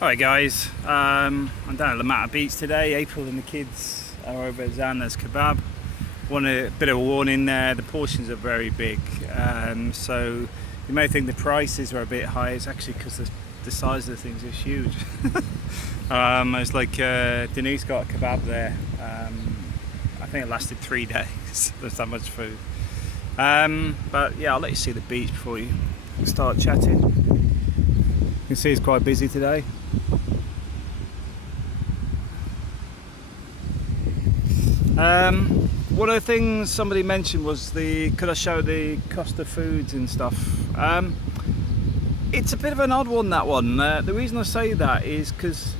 Alright guys, I'm down at La Mata Beach today. April and the kids are over at Zana's Kebab. Want a bit of a warning there, the portions are very big, so you may think the prices are a bit high. It's actually because the size of the things is huge. It's like Denise got a kebab there. I think it lasted 3 days. There's that much food. But yeah, I'll let you see the beach before you start chatting. You can see it's quite busy today. One of the things somebody mentioned was could I show the cost of foods and stuff. It's a bit of an odd one, that one. The reason I say that is because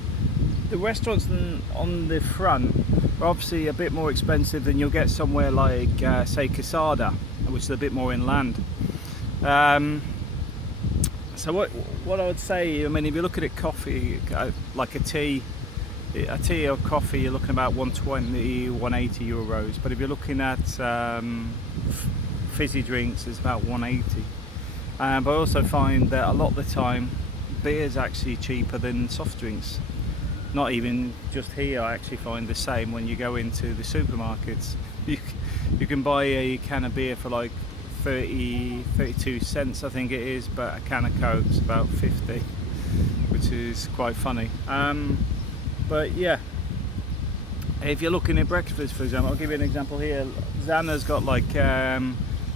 the restaurants on the front are obviously a bit more expensive than you'll get somewhere like say Quesada, which is a bit more inland. So what I would say, I mean, if you're looking at coffee, like a tea or coffee, you're looking about 120, 180 euros. But if you're looking at fizzy drinks, it's about 180. But I also find that a lot of the time, beer is actually cheaper than soft drinks. Not even just here, I actually find the same when you go into the supermarkets. You can buy a can of beer for like 32 cents, I think it is, but a can of Coke's about 50, which is quite funny. But yeah, if you're looking at breakfast, for example, I'll give you an example here. Zana's got like a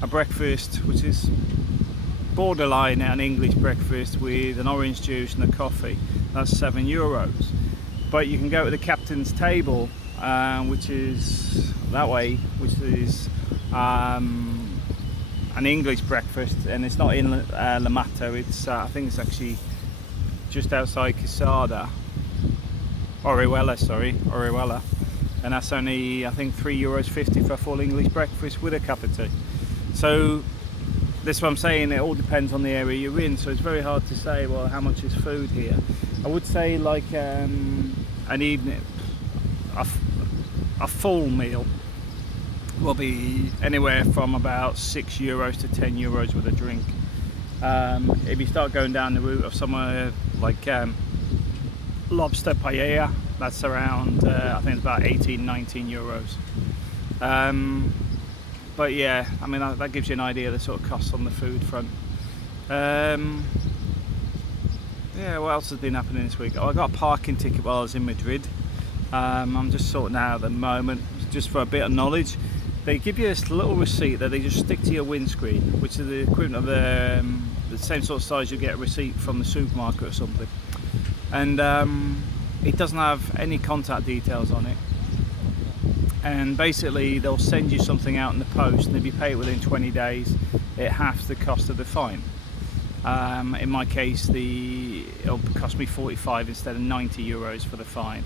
breakfast which is borderline an English breakfast with an orange juice and a coffee. That's €7. But you can go to the captain's table, which is that way, which is an English breakfast, and it's not in La Mata. It's I think it's actually just outside Quesada. Orihuela, and that's only I think €3.50 for a full English breakfast with a cup of tea. So this is what I'm saying, it all depends on the area you're in, so it's very hard to say, well, how much is food here. I would say like an evening, a full meal will be anywhere from about €6 to €10 with a drink. If you start going down the route of somewhere like lobster paella, that's around I think it's about 18-19 euros. But yeah, I mean that gives you an idea of the sort of costs on the food front. Yeah, what else has been happening this week? Oh, I got a parking ticket while I was in Madrid. I'm just sorting out at the moment, just for a bit of knowledge. They give you this little receipt that they just stick to your windscreen, which is the equivalent of the same sort of size you get a receipt from the supermarket or something. And it doesn't have any contact details on it. And basically they'll send you something out in the post, and if you pay it within 20 days, it halves the cost of the fine. In my case, it'll cost me 45 instead of 90 euros for the fine.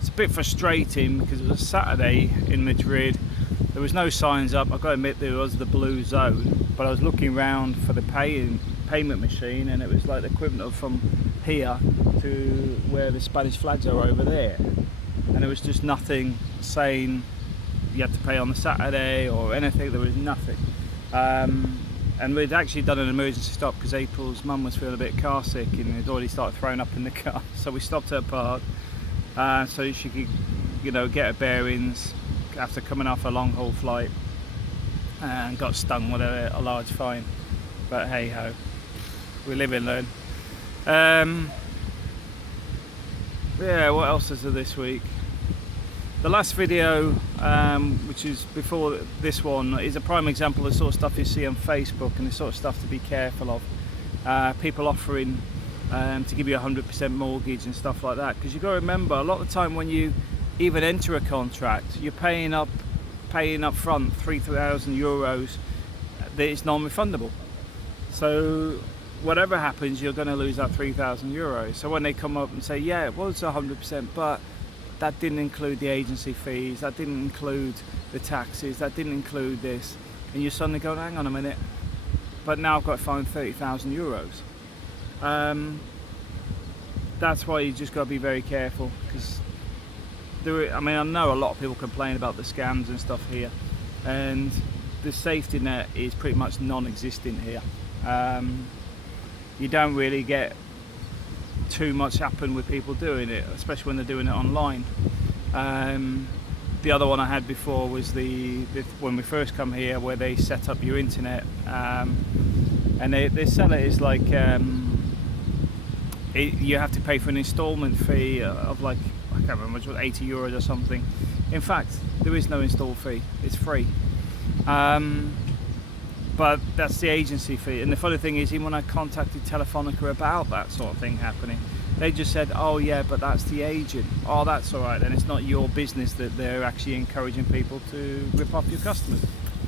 It's a bit frustrating because it was a Saturday in Madrid. There was no signs up. I've got to admit there was the blue zone, but I was looking around for the payment machine, and it was like the equivalent of from here to where the Spanish flags are over there. And there was just nothing saying you had to pay on the Saturday or anything. There was nothing. And we'd actually done an emergency stop because April's mum was feeling a bit car sick and had already started throwing up in the car. So we stopped at a park so she could, get her bearings after coming off a long haul flight, and got stung with a large fine. But hey ho, we live and learn. Yeah, what else is there this week? The last video, which is before this one, is a prime example of the sort of stuff you see on Facebook and the sort of stuff to be careful of. People offering to give you 100% mortgage and stuff like that. Because you've got to remember, a lot of the time when you even enter a contract, you're paying up front €3,000 that is non-refundable. So whatever happens, you're going to lose that €3,000. So when they come up and say, yeah, it was 100%, but that didn't include the agency fees, that didn't include the taxes, that didn't include this, and you're suddenly going, hang on a minute, but now I've got to find €30,000. That's why you just got to be very careful, because I know a lot of people complain about the scams and stuff here, and the safety net is pretty much non-existent here. You don't really get too much happen with people doing it, especially when they're doing it online. The other one I had before was the when we first come here, where they set up your internet, and they sell it as like you have to pay for an installment fee of like, I can't remember, it was €80 or something. In fact, there is no install fee; it's free. But that's the agency fee. And the funny thing is, even when I contacted Telefonica about that sort of thing happening, they just said, oh yeah, but that's the agent. Oh, that's all right, then it's not your business that they're actually encouraging people to rip off your customers.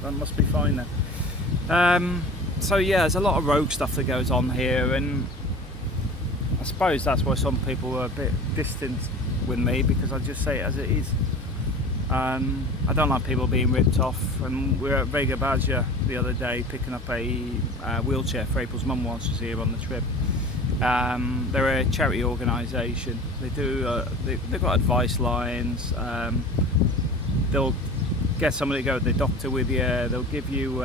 That must be fine then. So yeah, there's a lot of rogue stuff that goes on here, and I suppose that's why some people are a bit distant with me, because I just say it as it is. I don't like people being ripped off, and we were at Vega Badger the other day picking up a wheelchair for April's mum while she's here on the trip. They're a charity organisation. They do. They've got advice lines. They'll get somebody to go to the doctor with you. They'll give you.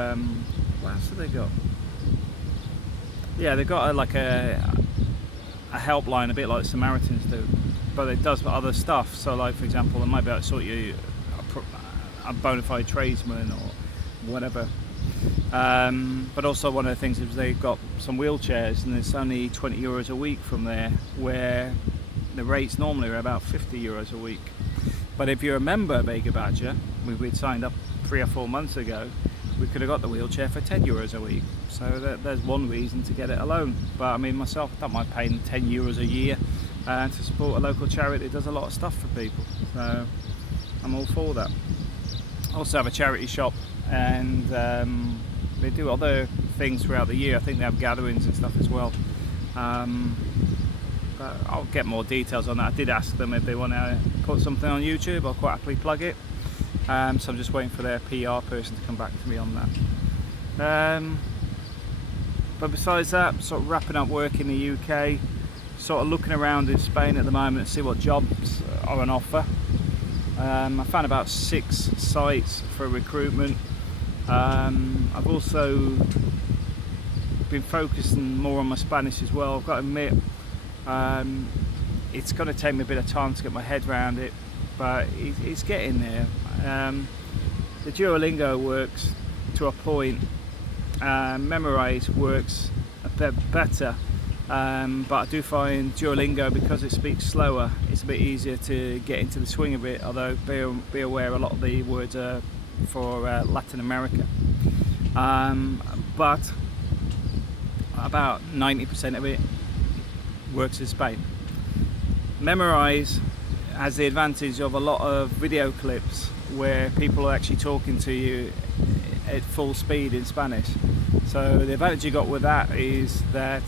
What else have they got? Yeah, they've got a helpline, a bit like Samaritans do, but it does other stuff. So, like for example, they might be able to sort you a bona fide tradesman or whatever. But also one of the things is they've got some wheelchairs, and it's only €20 a week from there, where the rates normally are about €50 a week. But if you're a member of Vega Badger, we'd signed up 3 or 4 months ago, we could have got the wheelchair for €10 a week. So there's one reason to get it alone. But I mean, myself, I don't mind paying €10 a year to support a local charity that does a lot of stuff for people. So I'm all for that. I also have a charity shop, and they do other things throughout the year. I think they have gatherings and stuff as well. But I'll get more details on that. I did ask them if they want to put something on YouTube. I'll quite happily plug it. So I'm just waiting for their PR person to come back to me on that. But besides that, sort of wrapping up work in the UK, sort of looking around in Spain at the moment to see what jobs are on offer. I found about 6 sites for recruitment. I've also been focusing more on my Spanish as well. I've got to admit, it's going to take me a bit of time to get my head around it, but it's getting there. The Duolingo works to a point. Memrise works a bit better, but I do find Duolingo, because it speaks slower, it's a bit easier to get into the swing of it, although be aware a lot of the words are for Latin America. But about 90% of it works in Spain. Memrise has the advantage of a lot of video clips where people are actually talking to you at full speed in Spanish. So the advantage you got with that is that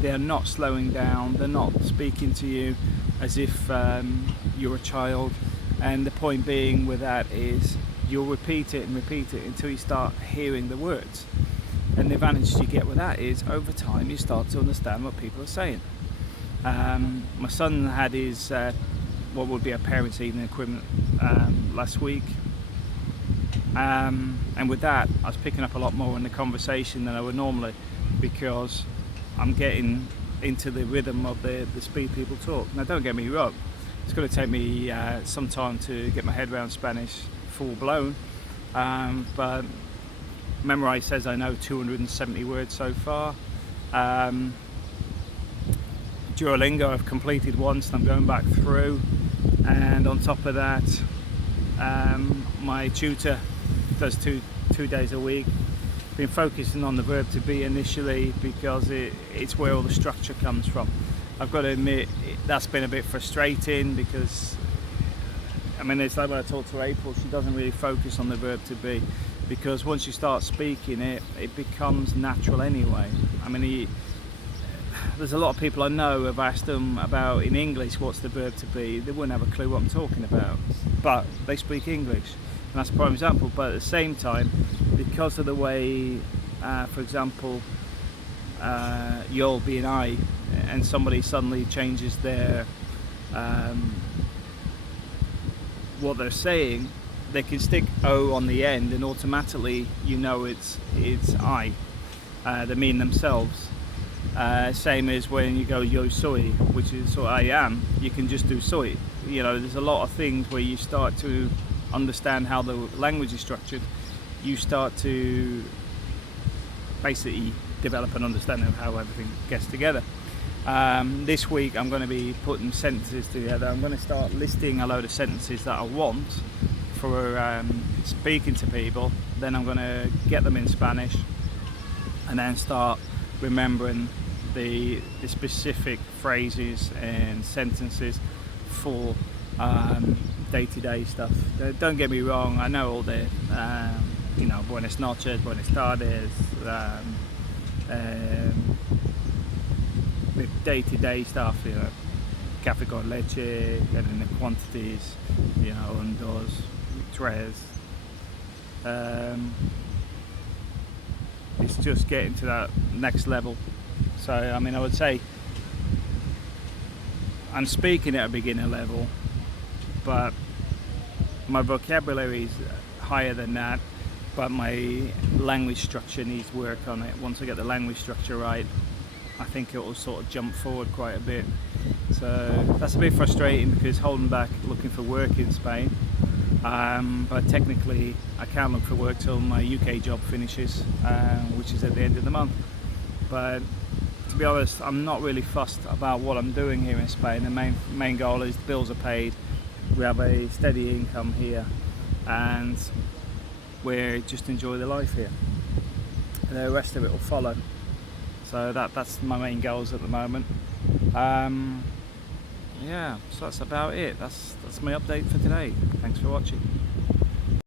they're not slowing down, they're not speaking to you as if you're a child, and the point being with that is you'll repeat it and repeat it until you start hearing the words. And the advantage you get with that is over time you start to understand what people are saying. My son had his what would be a parents' evening equivalent last week, and with that I was picking up a lot more in the conversation than I would normally, because I'm getting into the rhythm of the speed people talk. Now don't get me wrong, it's going to take me some time to get my head around Spanish full blown, but Memrise says I know 270 words so far. Duolingo I've completed once and I'm going back through, and on top of that my tutor does two days a week. Been focusing on the verb to be initially because it's where all the structure comes from. I've got to admit that's been a bit frustrating, because I mean, it's like when I talk to April, she doesn't really focus on the verb to be, because once you start speaking it becomes natural anyway. I mean, there's a lot of people I know have asked them about in English what's the verb to be, they wouldn't have a clue what I'm talking about, but they speak English, and that's a prime example. But at the same time, because of the way, for example, you'll be an I, and somebody suddenly changes their what they're saying, they can stick O on the end and automatically you know it's I. They mean themselves. Same as when you go yo soy, which is what I am, you can just do soy. You know, there's a lot of things where you start to understand how the language is structured. You start to basically develop an understanding of how everything gets together. This week I'm going to be putting sentences together. I'm going to start listing a load of sentences that I want for speaking to people. Then I'm going to get them in Spanish and then start remembering the specific phrases and sentences for day-to-day stuff. Don't get me wrong, I know all the buenas noches, buenas tardes, the day-to-day stuff, café con leche, getting the quantities, un, dos, tres. It's just getting to that next level. So I would say I'm speaking at a beginner level, but my vocabulary is higher than that, but my language structure needs work on it. Once I get the language structure right, I think it will sort of jump forward quite a bit. So that's a bit frustrating because holding back looking for work in Spain, but technically I can't look for work till my UK job finishes, which is at the end of the month. But to be honest, I'm not really fussed about what I'm doing here in Spain. The main goal is the bills are paid, we have a steady income here, and we just enjoy the life here. The rest of it will follow. So that's my main goals at the moment. Yeah, so that's about it. That's my update for today. Thanks for watching.